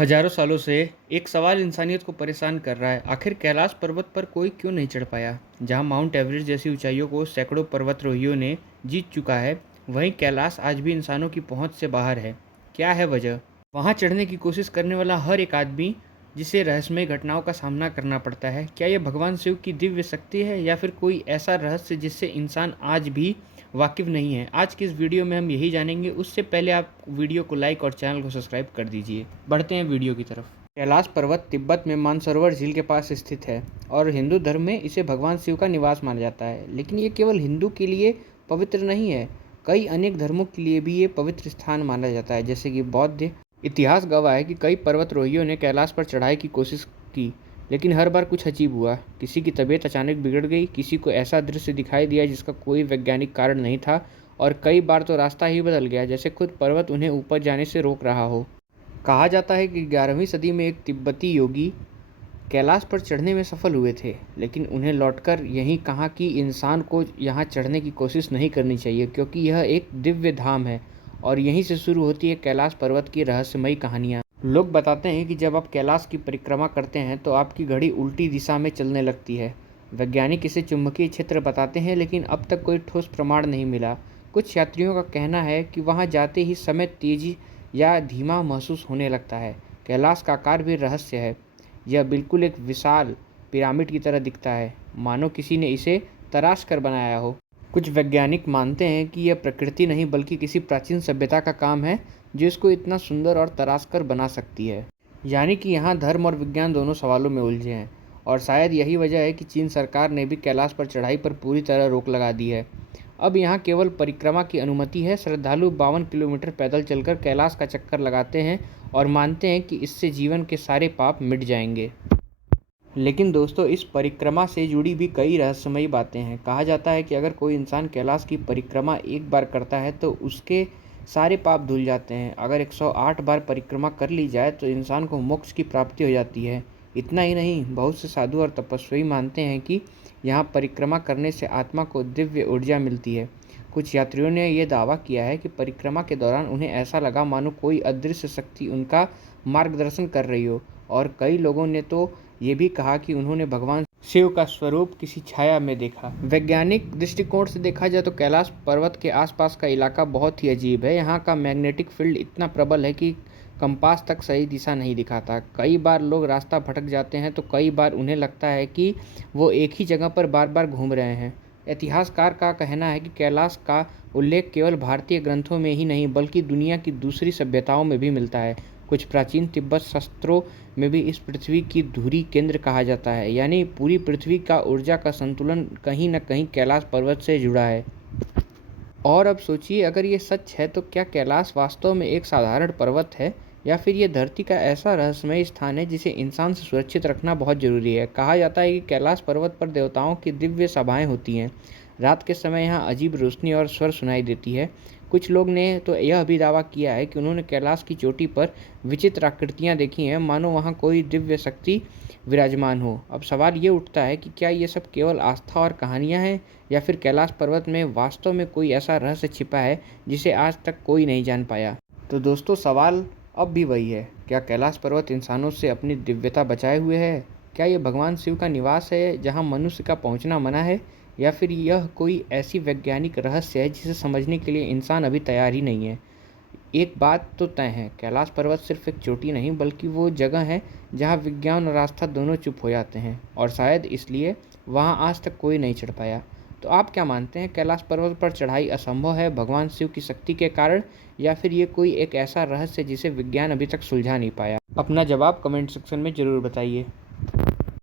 हजारों सालों से एक सवाल इंसानियत को परेशान कर रहा है। आखिर कैलाश पर्वत पर कोई क्यों नहीं चढ़ पाया? जहां माउंट एवरेस्ट जैसी ऊंचाइयों को सैकड़ों पर्वतारोहियों ने जीत चुका है, वहीं कैलाश आज भी इंसानों की पहुंच से बाहर है। क्या है वजह? वहां चढ़ने की कोशिश करने वाला हर एक आदमी जिसे रहस्यमय घटनाओं का सामना करना पड़ता है, क्या यह भगवान शिव की दिव्य शक्ति है या फिर कोई ऐसा रहस्य जिससे इंसान आज भी वाकिफ नहीं है? आज की इस वीडियो में हम यही जानेंगे। उससे पहले आप वीडियो को लाइक और चैनल को सब्सक्राइब कर दीजिए। बढ़ते हैं वीडियो की तरफ। कैलाश पर्वत तिब्बत में मानसरोवर झील के पास स्थित है और हिंदू धर्म में इसे भगवान शिव का निवास माना जाता है। लेकिन ये केवल हिंदू के लिए पवित्र नहीं है, कई अनेक धर्मों के लिए भी ये पवित्र स्थान माना जाता है, जैसे कि बौद्ध। इतिहास गवाह है कि कई पर्वतारोहियों ने कैलाश पर चढ़ाई की कोशिश की, लेकिन हर बार कुछ अजीब हुआ। किसी की तबीयत अचानक बिगड़ गई, किसी को ऐसा दृश्य दिखाई दिया जिसका कोई वैज्ञानिक कारण नहीं था, और कई बार तो रास्ता ही बदल गया, जैसे खुद पर्वत उन्हें ऊपर जाने से रोक रहा हो। कहा जाता है कि 11वीं सदी में एक तिब्बती योगी कैलाश पर चढ़ने में सफल हुए थे, लेकिन उन्हें लौटकर यही कहा कि इंसान को यहाँ चढ़ने की कोशिश नहीं करनी चाहिए, क्योंकि यह एक दिव्य धाम है और यहीं से शुरू होती है कैलाश पर्वत की रहस्यमयी कहानियाँ। लोग बताते हैं कि जब आप कैलाश की परिक्रमा करते हैं तो आपकी घड़ी उल्टी दिशा में चलने लगती है। वैज्ञानिक इसे चुंबकीय क्षेत्र बताते हैं, लेकिन अब तक कोई ठोस प्रमाण नहीं मिला। कुछ यात्रियों का कहना है कि वहाँ जाते ही समय तेजी या धीमा महसूस होने लगता है। कैलाश का आकार भी रहस्य है। यह बिल्कुल एक विशाल पिरामिड की तरह दिखता है, मानो किसी ने इसे तराश कर बनाया हो। कुछ वैज्ञानिक मानते हैं कि यह प्रकृति नहीं बल्कि किसी प्राचीन सभ्यता का काम है जो इसको इतना सुंदर और तराश कर बना सकती है। यानी कि यहाँ धर्म और विज्ञान दोनों सवालों में उलझे हैं, और शायद यही वजह है कि चीन सरकार ने भी कैलाश पर चढ़ाई पर पूरी तरह रोक लगा दी है। अब यहाँ केवल परिक्रमा की अनुमति है। श्रद्धालु 52 किलोमीटर पैदल चलकर कैलाश का चक्कर लगाते हैं और मानते हैं कि इससे जीवन के सारे पाप मिट जाएंगे। लेकिन दोस्तों, इस परिक्रमा से जुड़ी भी कई रहस्यमयी बातें हैं। कहा जाता है कि अगर कोई इंसान कैलाश की परिक्रमा एक बार करता है तो उसके सारे पाप धुल जाते हैं। अगर 108 बार परिक्रमा कर ली जाए तो इंसान को मोक्ष की प्राप्ति हो जाती है। इतना ही नहीं, बहुत से साधु और तपस्वी मानते हैं कि यहाँ परिक्रमा करने से आत्मा को दिव्य ऊर्जा मिलती है। कुछ यात्रियों ने यह दावा किया है कि परिक्रमा के दौरान उन्हें ऐसा लगा मानो कोई अदृश्य शक्ति उनका मार्गदर्शन कर रही हो, और कई लोगों ने तो ये भी कहा कि उन्होंने भगवान शिव का स्वरूप किसी छाया में देखा। वैज्ञानिक दृष्टिकोण से देखा जाए तो कैलाश पर्वत के आसपास का इलाका बहुत ही अजीब है। यहाँ का मैग्नेटिक फील्ड इतना प्रबल है कि कंपास तक सही दिशा नहीं दिखाता। कई बार लोग रास्ता भटक जाते हैं तो कई बार उन्हें लगता है कि वो एक ही जगह पर बार बार घूम रहे हैं। इतिहासकार का कहना है कि कैलाश का उल्लेख केवल भारतीय ग्रंथों में ही नहीं बल्कि दुनिया की दूसरी सभ्यताओं में भी मिलता है। कुछ प्राचीन तिब्बत शास्त्रों में भी इस पृथ्वी की धुरी केंद्र कहा जाता है, यानी पूरी पृथ्वी का ऊर्जा का संतुलन कहीं न कहीं कैलाश पर्वत से जुड़ा है। और अब सोचिए, अगर ये सच है तो क्या कैलाश वास्तव में एक साधारण पर्वत है या फिर ये धरती का ऐसा रहस्यमय स्थान है जिसे इंसान से सुरक्षित रखना बहुत जरूरी है। कहा जाता है कि कैलाश पर्वत पर देवताओं की दिव्य सभाएं होती हैं। रात के समय यहाँ अजीब रोशनी और स्वर सुनाई देती है। कुछ लोग ने तो यह भी दावा किया है कि उन्होंने कैलाश की चोटी पर विचित्र आकृतियाँ देखी हैं, मानो वहाँ कोई दिव्य शक्ति विराजमान हो। अब सवाल ये उठता है कि क्या ये सब केवल आस्था और कहानियाँ हैं या फिर कैलाश पर्वत में वास्तव में कोई ऐसा रहस्य छिपा है जिसे आज तक कोई नहीं जान पाया। तो दोस्तों, सवाल अब भी वही है, क्या कैलाश पर्वत इंसानों से अपनी दिव्यता बचाए हुए है? क्या ये भगवान शिव का निवास है जहाँ मनुष्य का पहुँचना मना है, या फिर यह कोई ऐसी वैज्ञानिक रहस्य है जिसे समझने के लिए इंसान अभी तैयार ही नहीं है? एक बात तो तय है, कैलाश पर्वत सिर्फ एक चोटी नहीं बल्कि वो जगह है जहाँ विज्ञान और आस्था दोनों चुप हो जाते हैं, और शायद इसलिए वहाँ आज तक कोई नहीं चढ़ पाया। तो आप क्या मानते हैं, कैलाश पर्वत पर चढ़ाई असंभव है भगवान शिव की शक्ति के कारण, या फिर ये कोई एक ऐसा रहस्य जिसे विज्ञान अभी तक सुलझा नहीं पाया? अपना जवाब कमेंट सेक्शन में ज़रूर बताइए।